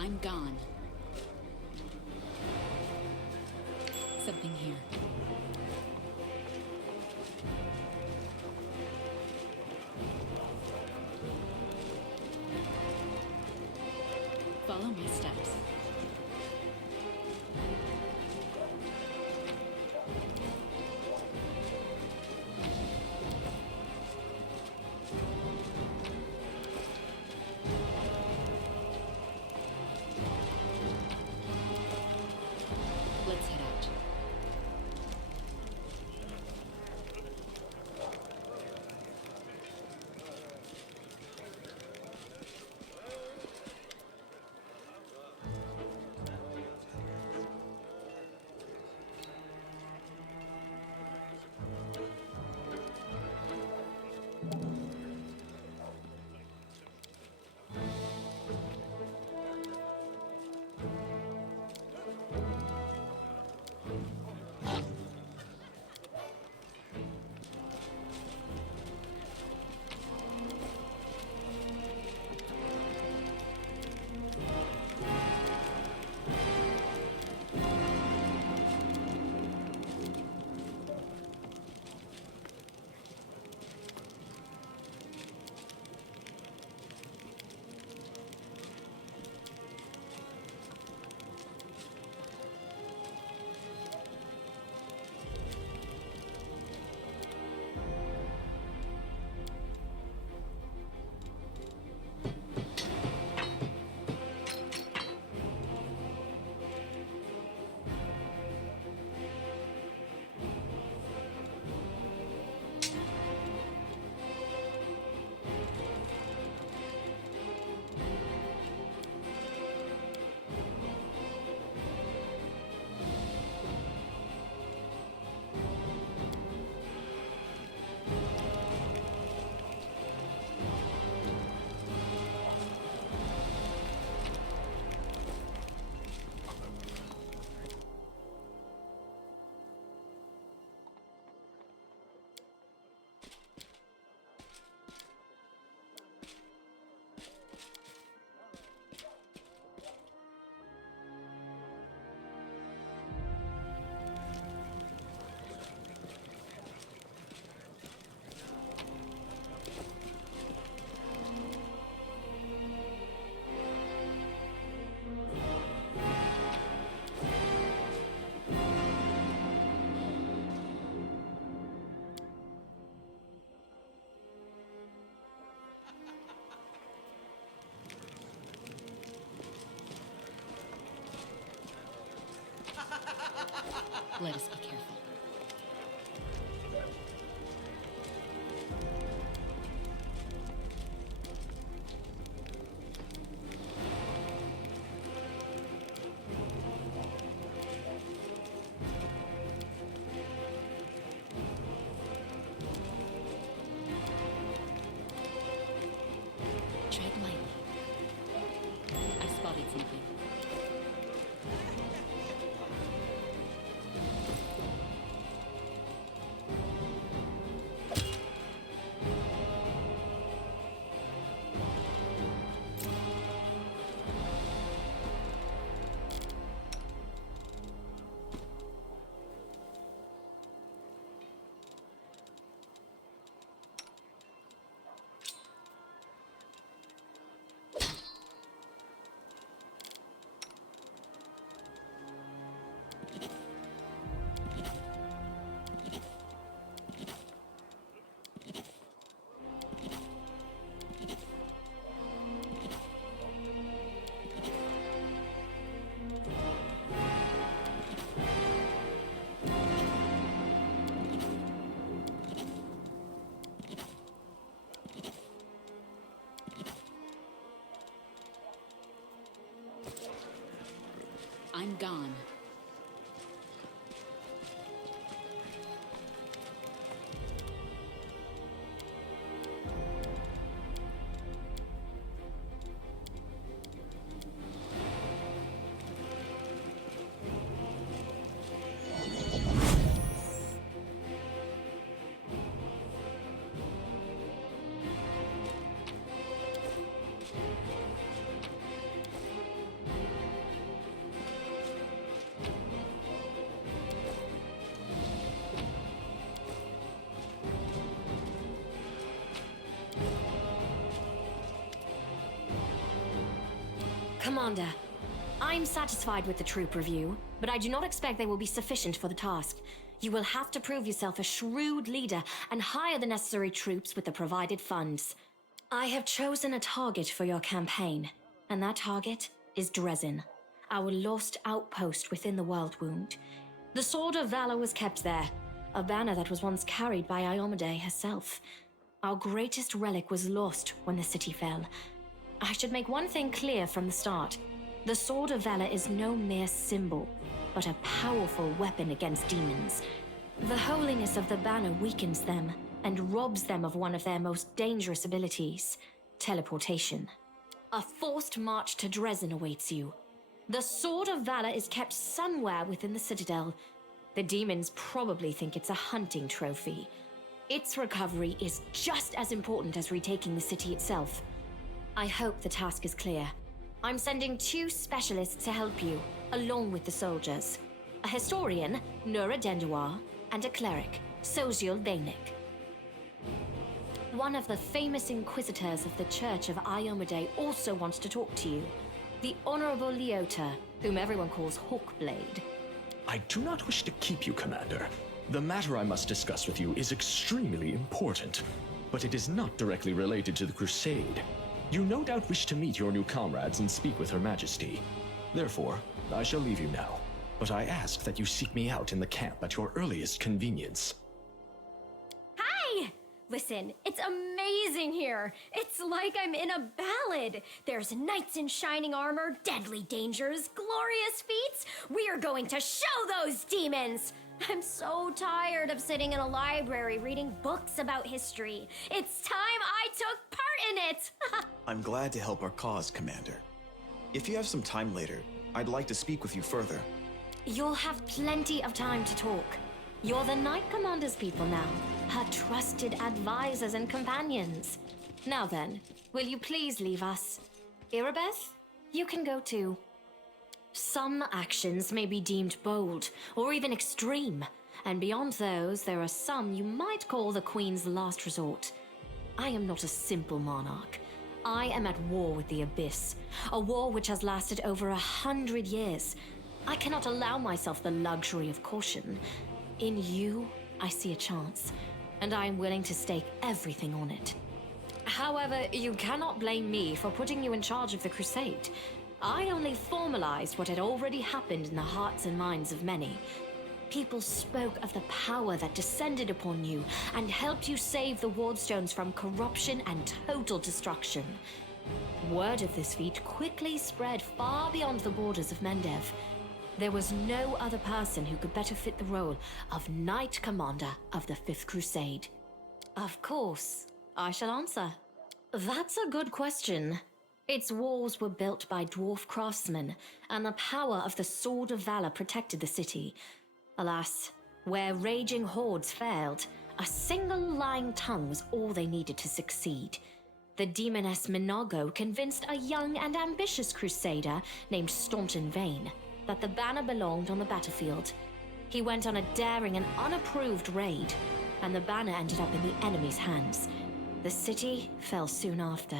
I'm gone. Something here. Follow my steps. Let's head out. Let us be careful. Tread lightly. I spotted something. I'm gone. Commander, I'm satisfied with the troop review, but I do not expect they will be sufficient for the task. You will have to prove yourself a shrewd leader and hire the necessary troops with the provided funds. I have chosen a target for your campaign, and that target is Dresden, our lost outpost within the World Wound. The Sword of Valor was kept there, a banner that was once carried by Iomade herself. Our greatest relic was lost when the city fell. I should make one thing clear from the start. The Sword of Valor is no mere symbol, but a powerful weapon against demons. The holiness of the banner weakens them and robs them of one of their most dangerous abilities, teleportation. A forced march to Dresden awaits you. The Sword of Valor is kept somewhere within the Citadel. The demons probably think it's a hunting trophy. Its recovery is just as important as retaking the city itself. I hope the task is clear. I'm sending 2 specialists to help you, along with the soldiers. A historian, Nura Denduar, and a cleric, Soziel Bainik. One of the famous inquisitors of the Church of Iomade also wants to talk to you. The Honorable WOTR, whom everyone calls Hawkblade. I do not wish to keep you, Commander. The matter I must discuss with you is extremely important, but it is not directly related to the Crusade. You no doubt wish to meet your new comrades and speak with Her Majesty. Therefore, I shall leave you now, but I ask that you seek me out in the camp at your earliest convenience. Hi! Listen, it's amazing here. It's like I'm in a ballad. There's knights in shining armor, deadly dangers, glorious feats. We are going to show those demons! I'm so tired of sitting in a library reading books about history. It's time I took part in it! I'm glad to help our cause, Commander. If you have some time later, I'd like to speak with you further. You'll have plenty of time to talk. You're the Knight Commander's people now, her trusted advisors and companions. Now then, will you please leave us? Irabeth, you can go too. Some actions may be deemed bold, or even extreme, and beyond those, there are some you might call the Queen's last resort. I am not a simple monarch. I am at war with the Abyss, a war which has lasted over 100 years. I cannot allow myself the luxury of caution. In you, I see a chance, and I am willing to stake everything on it. However, you cannot blame me for putting you in charge of the Crusade. I only formalized what had already happened in the hearts and minds of many. People spoke of the power that descended upon you and helped you save the Wardstones from corruption and total destruction. Word of this feat quickly spread far beyond the borders of Mendev. There was no other person who could better fit the role of Knight Commander of the Fifth Crusade. Of course, I shall answer. That's a good question. Its walls were built by dwarf craftsmen, and the power of the Sword of Valor protected the city. Alas, where raging hordes failed, a single lying tongue was all they needed to succeed. The demoness Minago convinced a young and ambitious crusader named Staunton Vane that the banner belonged on the battlefield. He went on a daring and unapproved raid, and the banner ended up in the enemy's hands. The city fell soon after.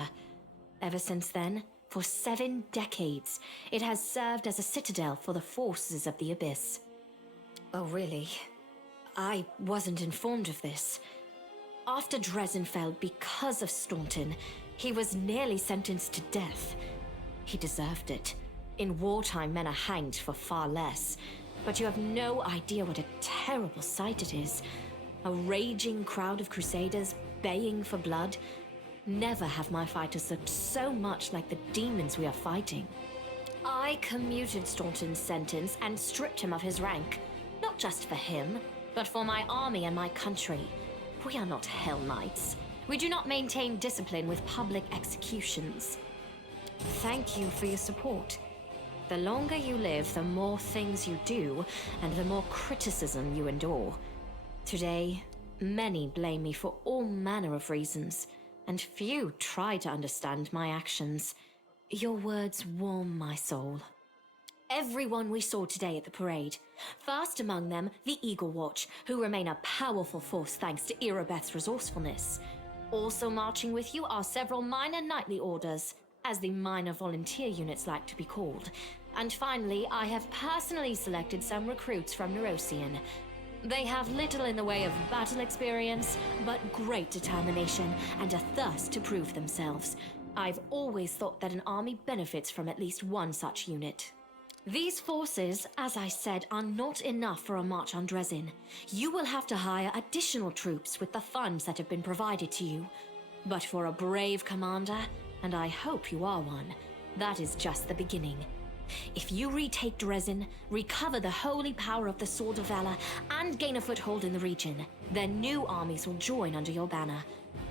Ever since then, for 7 decades, it has served as a citadel for the forces of the Abyss. Oh, really? I wasn't informed of this. After Dresden fell because of Staunton, he was nearly sentenced to death. He deserved it. In wartime, men are hanged for far less. But you have no idea what a terrible sight it is. A raging crowd of crusaders baying for blood. Never have my fighters looked so much like the demons we are fighting. I commuted Staunton's sentence and stripped him of his rank. Not just for him, but for my army and my country. We are not Hell Knights. We do not maintain discipline with public executions. Thank you for your support. The longer you live, the more things you do, and the more criticism you endure. Today, many blame me for all manner of reasons, and few try to understand my actions. Your words warm my soul. Everyone we saw today at the parade. First among them, the Eagle Watch, who remain a powerful force thanks to Irabeth's resourcefulness. Also marching with you are several minor knightly orders, as the minor volunteer units like to be called. And finally, I have personally selected some recruits from Neurosian. They have little in the way of battle experience, but great determination and a thirst to prove themselves. I've always thought that an army benefits from at least one such unit. These forces, as I said, are not enough for a march on Dresden. You will have to hire additional troops with the funds that have been provided to you. But for a brave commander, and I hope you are one, that is just the beginning. If you retake Dresden, recover the holy power of the Sword of Valor, and gain a foothold in the region, then new armies will join under your banner.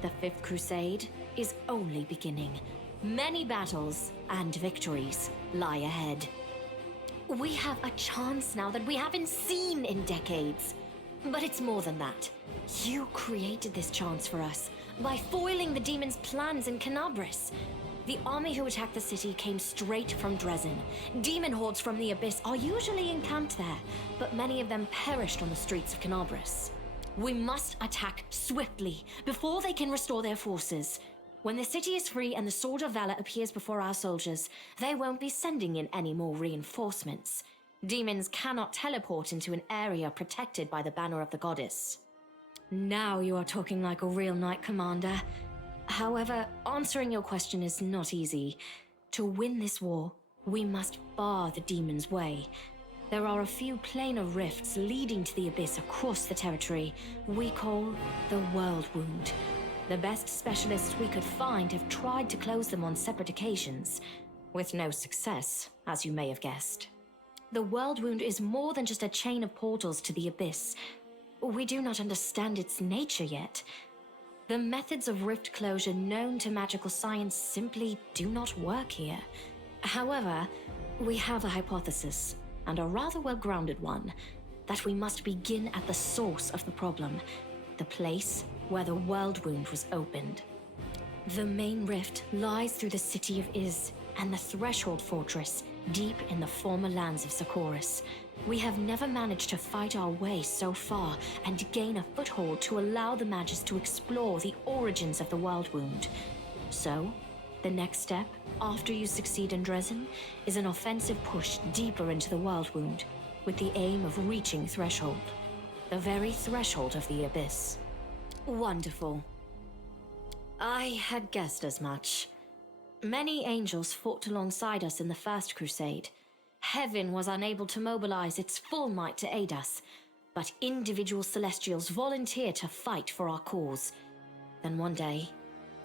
The Fifth Crusade is only beginning. Many battles and victories lie ahead. We have a chance now that we haven't seen in decades. But it's more than that. You created this chance for us by foiling the demon's plans in Canabris. The army who attacked the city came straight from Dresden. Demon hordes from the Abyss are usually encamped there, but many of them perished on the streets of Canabris. We must attack swiftly before they can restore their forces. When the city is free and the Sword of Valor appears before our soldiers, they won't be sending in any more reinforcements. Demons cannot teleport into an area protected by the banner of the goddess. Now you are talking like a real knight commander. However, answering your question is not easy. To win this war, we must bar the demon's way. There are a few planar rifts leading to the Abyss across the territory we call the World Wound. The best specialists we could find have tried to close them on separate occasions, with no success, as you may have guessed. The World Wound is more than just a chain of portals to the Abyss. We do not understand its nature yet. The methods of rift closure known to magical science simply do not work here. However, we have a hypothesis, and a rather well-grounded one, that we must begin at the source of the problem, the place where the World Wound was opened. The main rift lies through the city of Iz and the Threshold Fortress, deep in the former lands of Socorus. We have never managed to fight our way so far and gain a foothold to allow the mages to explore the origins of the World Wound. So, the next step, after you succeed in Dresden, is an offensive push deeper into the World Wound, with the aim of reaching Threshold. The very threshold of the Abyss. Wonderful. I had guessed as much. Many angels fought alongside us in the First Crusade. Heaven was unable to mobilize its full might to aid us, but individual celestials volunteered to fight for our cause. Then one day,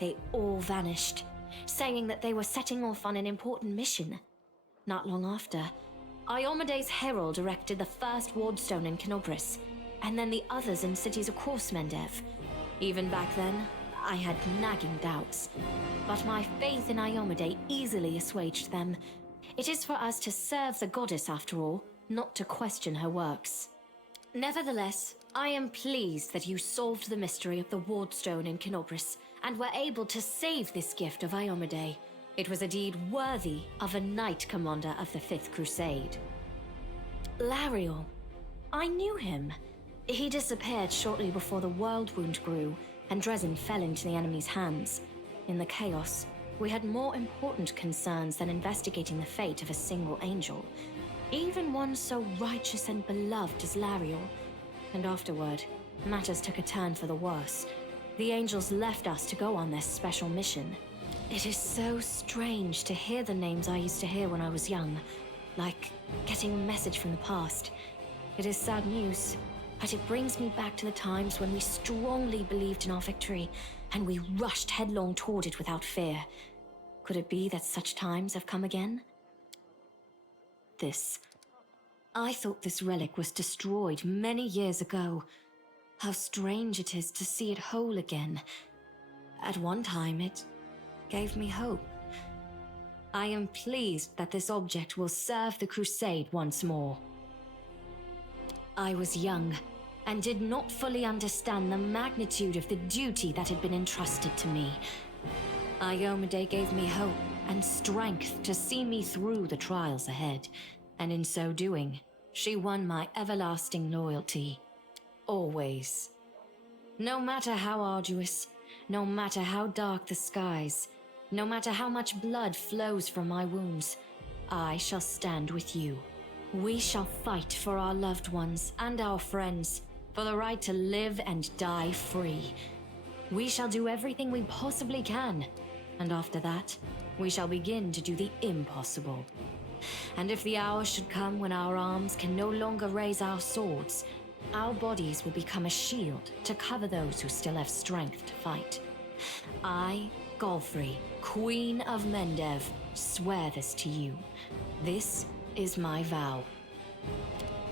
they all vanished, saying that they were setting off on an important mission. Not long after, Iomede's herald erected the first wardstone in Canobris, and then the others in cities across Mendev. Even back then, I had nagging doubts, but my faith in Iomede easily assuaged them. It is for us to serve the goddess after all, not to question her works. Nevertheless, I am pleased that you solved the mystery of the wardstone in Canobris and were able to save this gift of Iomede. It was a deed worthy of a knight commander of the Fifth Crusade. Lariel. I knew him. He disappeared shortly before the World Wound grew, and Dresden fell into the enemy's hands. In the chaos, we had more important concerns than investigating the fate of a single angel, even one so righteous and beloved as Lariel. And afterward, matters took a turn for the worse. The angels left us to go on this special mission. It is so strange to hear the names I used to hear when I was young, like getting a message from the past. It is sad news, but it brings me back to the times when we strongly believed in our victory, and we rushed headlong toward it without fear. Could it be that such times have come again? This. I thought this relic was destroyed many years ago. How strange it is to see it whole again. At one time, it gave me hope. I am pleased that this object will serve the Crusade once more. I was young and did not fully understand the magnitude of the duty that had been entrusted to me. Iomede gave me hope and strength to see me through the trials ahead, and in so doing, she won my everlasting loyalty. Always. No matter how arduous, no matter how dark the skies, No matter how much blood flows from my wounds, I shall stand with you. We shall fight for our loved ones and our friends, for the right to live and die free. We shall do everything we possibly can, and after that, we shall begin to do the impossible. And if the hour should come when our arms can no longer raise our swords, our bodies will become a shield to cover those who still have strength to fight. I, Golfrey, Queen of Mendev, swear this to you. This is my vow.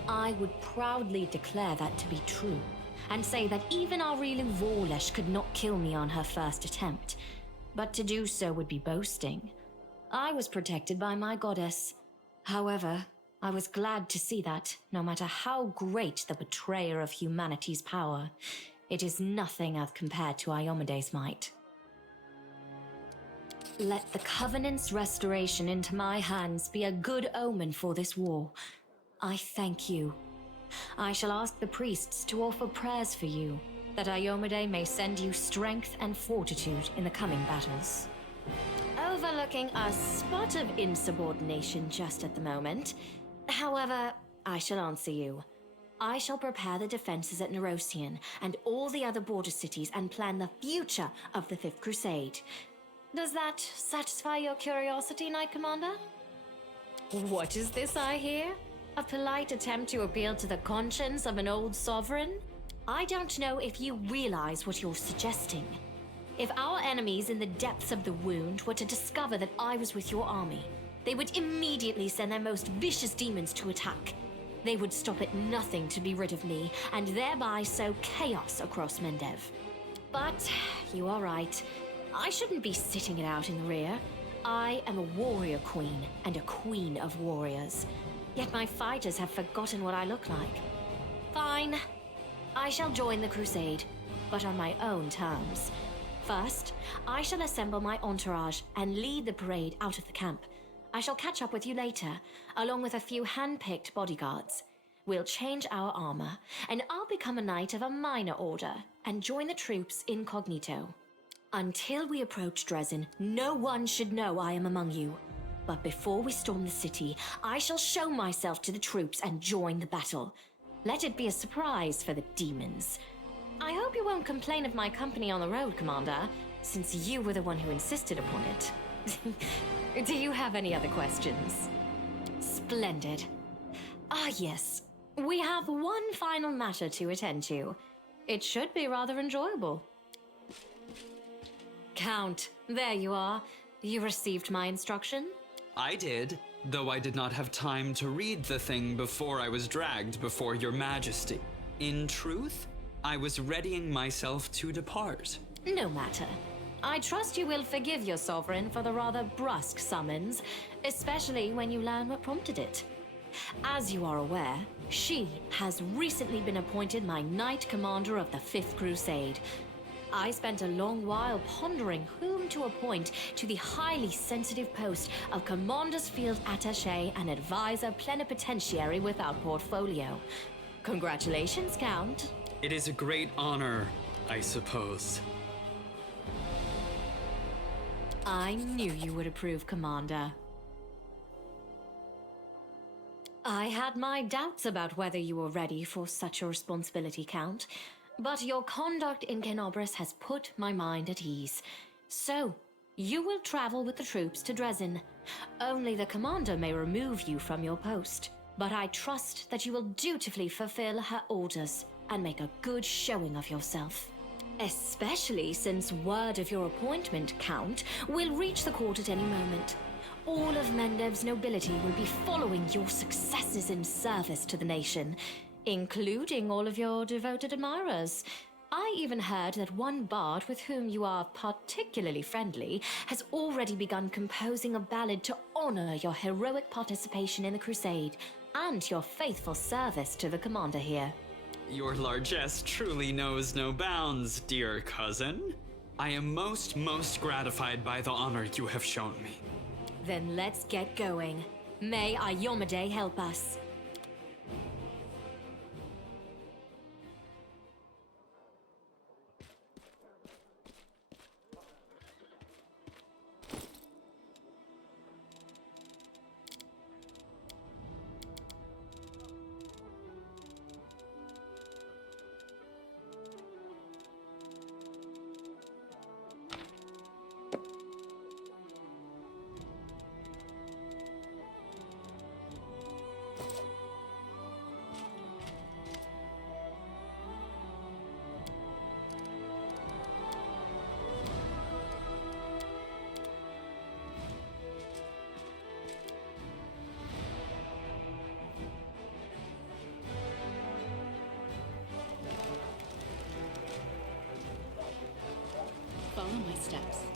I would proudly declare that to be true, and say that even our reeling Vorlesh could not kill me on her first attempt. But to do so would be boasting. I was protected by my goddess. However, I was glad to see that, no matter how great the betrayer of humanity's power, it is nothing as compared to Iomede's might. Let the Covenant's restoration into my hands be a good omen for this war. I thank you. I shall ask the priests to offer prayers for you, that Iomede may send you strength and fortitude in the coming battles. Overlooking a spot of insubordination just at the moment. However, I shall answer you. I shall prepare the defenses at Nerosian and all the other border cities and plan the future of the Fifth Crusade. Does that satisfy your curiosity, Knight Commander? What is this I hear? A polite attempt to appeal to the conscience of an old sovereign? I don't know if you realize what you're suggesting. If our enemies in the depths of the wound were to discover that I was with your army, they would immediately send their most vicious demons to attack. They would stop at nothing to be rid of me, and thereby sow chaos across Mendev. But you are right. I shouldn't be sitting it out in the rear. I am a warrior queen, and a queen of warriors. Yet my fighters have forgotten what I look like. Fine. I shall join the crusade, but on my own terms. First, I shall assemble my entourage and lead the parade out of the camp. I shall catch up with you later, along with a few hand-picked bodyguards. We'll change our armor, and I'll become a knight of a minor order and join the troops incognito. Until we approach Dresden, no one should know I am among you. But before we storm the city, I shall show myself to the troops and join the battle. Let it be a surprise for the demons. I hope you won't complain of my company on the road, Commander, since you were the one who insisted upon it. Do you have any other questions? Splendid. Ah, yes. We have one final matter to attend to. It should be rather enjoyable. Count, there you are. You received my instruction? I did, though I did not have time to read the thing before I was dragged before your majesty. In truth, I was readying myself to depart. No matter. I trust you will forgive your sovereign for the rather brusque summons, especially when you learn what prompted it. As you are aware, she has recently been appointed my Knight Commander of the Fifth Crusade. I spent a long while pondering whom to appoint to the highly sensitive post of Commander's Field Attaché and Advisor Plenipotentiary without portfolio. Congratulations, Count. It is a great honor, I suppose. I knew you would approve, Commander. I had my doubts about whether you were ready for such a responsibility, Count. But your conduct in Kenobris has put my mind at ease. So, you will travel with the troops to Dresden. Only the commander may remove you from your post. But I trust that you will dutifully fulfill her orders and make a good showing of yourself. Especially since word of your appointment, Count, will reach the court at any moment. All of Mendev's nobility will be following your successes in service to the nation, including all of your devoted admirers. I even heard that one bard with whom you are particularly friendly has already begun composing a ballad to honor your heroic participation in the crusade and your faithful service to the commander here. Your largesse truly knows no bounds, dear cousin. I am most gratified by the honor you have shown me. Then let's get going. May Iomede help us. steps.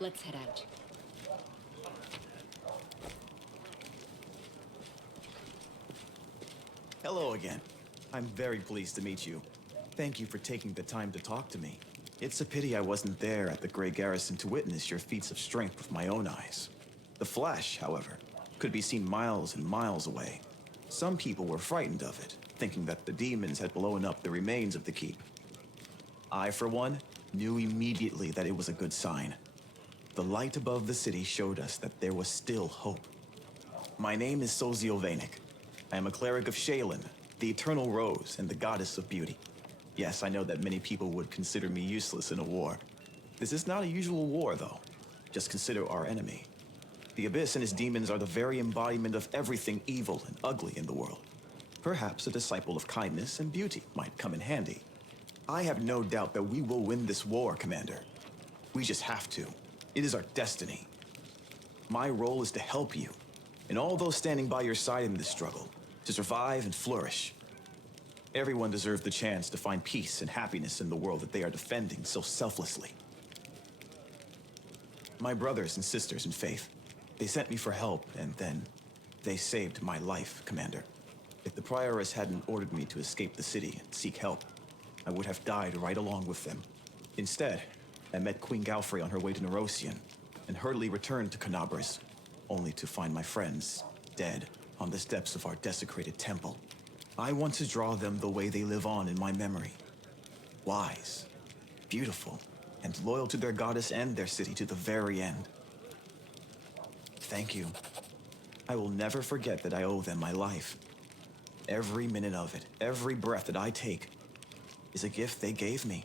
Let's head out. Hello again. I'm very pleased to meet you. Thank you for taking the time to talk to me. It's a pity I wasn't there at the Grey Garrison to witness your feats of strength with my own eyes. The flash, however, could be seen miles and miles away. Some people were frightened of it, thinking that the demons had blown up the remains of the keep. I, for one, knew immediately that it was a good sign. The light above the city showed us that there was still hope. My name is Sozio Vanek. I am a cleric of Shaylin, the Eternal Rose and the Goddess of Beauty. Yes, I know that many people would consider me useless in a war. This is not a usual war, though. Just consider our enemy. The Abyss and his demons are the very embodiment of everything evil and ugly in the world. Perhaps a disciple of kindness and beauty might come in handy. I have no doubt that we will win this war, Commander. We just have to. It is our destiny. My role is to help you, and all those standing by your side in this struggle, to survive and flourish. Everyone deserves the chance to find peace and happiness in the world that they are defending so selflessly. My brothers and sisters in faith, they sent me for help, and then they saved my life, Commander. If the Prioress hadn't ordered me to escape the city and seek help, I would have died right along with them. Instead, I met Queen Galfrey on her way to Nerosian, and hurriedly returned to Canabras, only to find my friends dead on the steps of our desecrated temple. I want to draw them the way they live on in my memory. Wise, beautiful, and loyal to their goddess and their city to the very end. Thank you. I will never forget that I owe them my life. Every minute of it, every breath that I take, is a gift they gave me.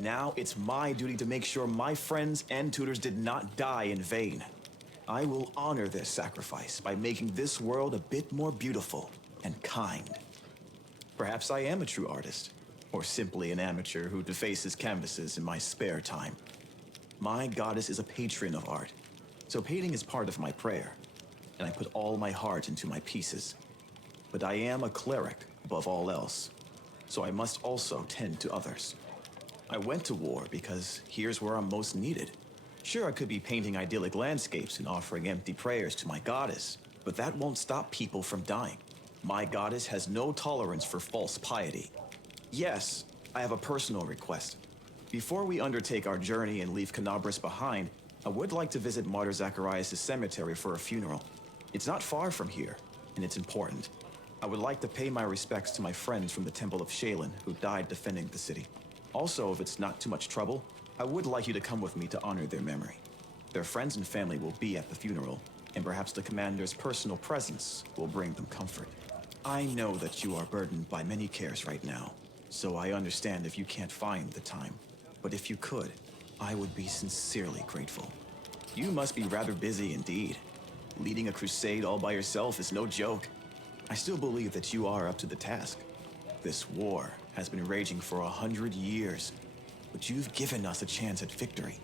Now it's my duty to make sure my friends and tutors did not die in vain. I will honor their sacrifice by making this world a bit more beautiful and kind. Perhaps I am a true artist, or simply an amateur who defaces canvases in my spare time. My goddess is a patron of art, so painting is part of my prayer, and I put all my heart into my pieces. but I am a cleric above all else, so I must also tend to others. I went to war because here's where I'm most needed. Sure, I could be painting idyllic landscapes and offering empty prayers to my goddess, but that won't stop people from dying. My goddess has no tolerance for false piety. Yes, I have a personal request. Before we undertake our journey and leave Canabras behind, I would like to visit Martyr Zacharias' cemetery for a funeral. It's not far from here, and it's important. I would like to pay my respects to my friends from the Temple of Shaylin who died defending the city. Also, if it's not too much trouble, I would like you to come with me to honor their memory. Their friends and family will be at the funeral, and perhaps the commander's personal presence will bring them comfort. I know that you are burdened by many cares right now, so I understand if you can't find the time. But if you could, I would be sincerely grateful. You must be rather busy indeed. Leading a crusade all by yourself is no joke. I still believe that you are up to the task. This war has been raging for 100 years, but you've given us a chance at victory.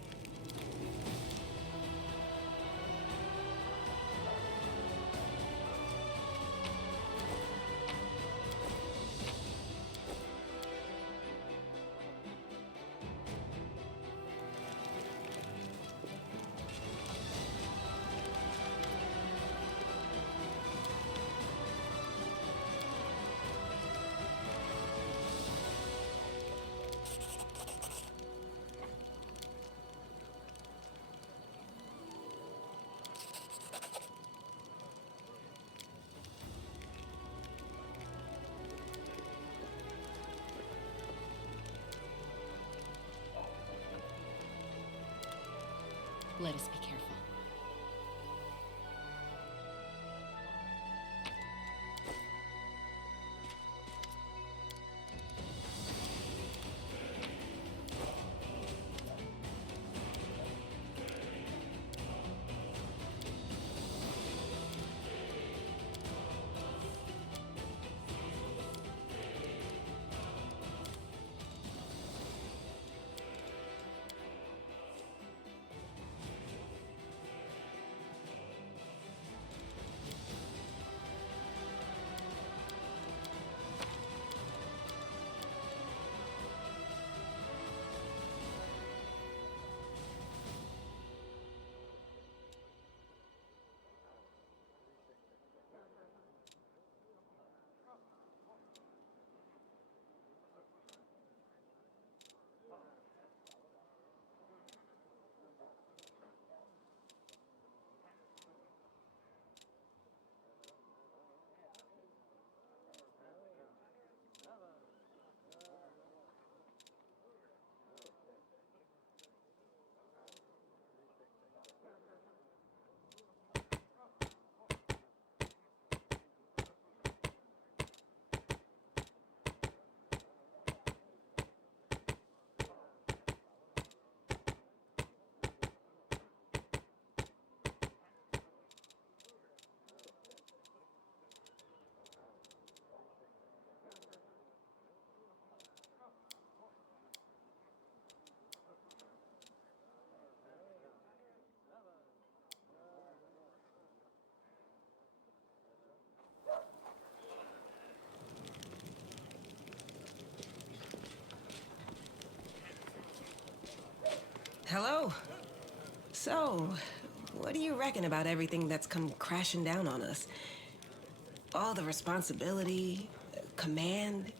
Let us be careful. Hello. So, what do you reckon about everything that's come crashing down on us? All the responsibility, command,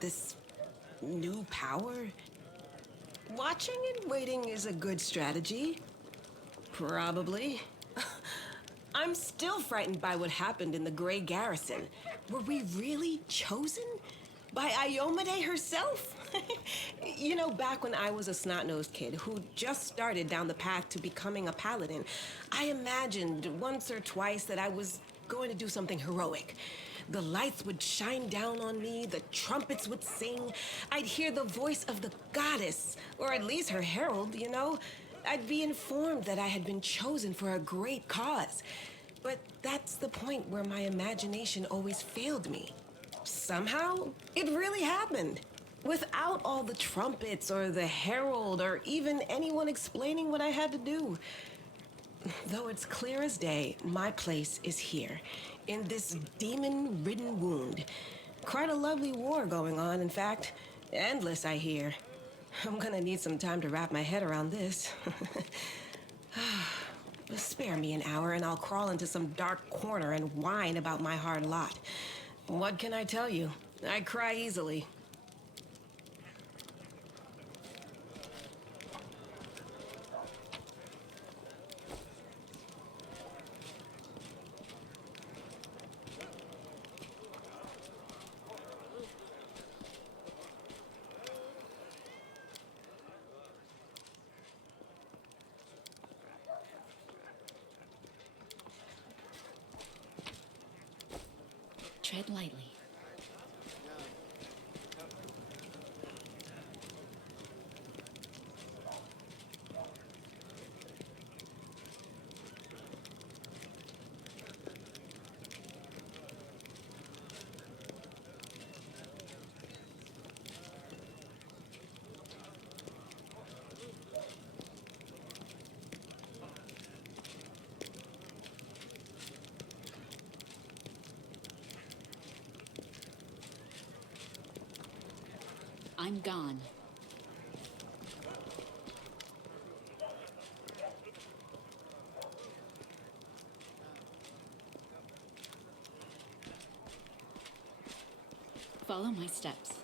this new power? Watching and waiting is a good strategy. Probably. I'm still frightened by what happened in the Grey Garrison. Were we really chosen? By Iomade herself? You know, back when I was a snot-nosed kid who just started down the path to becoming a paladin, I imagined once or twice that I was going to do something heroic. The lights would shine down on me, the trumpets would sing, I'd hear the voice of the goddess, or at least her herald, you know? I'd be informed that I had been chosen for a great cause. But that's the point where my imagination always failed me. Somehow, it really happened. Without all the trumpets or the herald or even anyone explaining what I had to do. Though it's clear as day, my place is here, in this demon-ridden wound. Quite a lovely war going on, in fact. Endless, I hear. I'm gonna need some time to wrap my head around this. Spare me an hour and I'll crawl into some dark corner and whine about my hard lot. What can I tell you? I cry easily. Tread lightly. I'm gone. Follow my steps.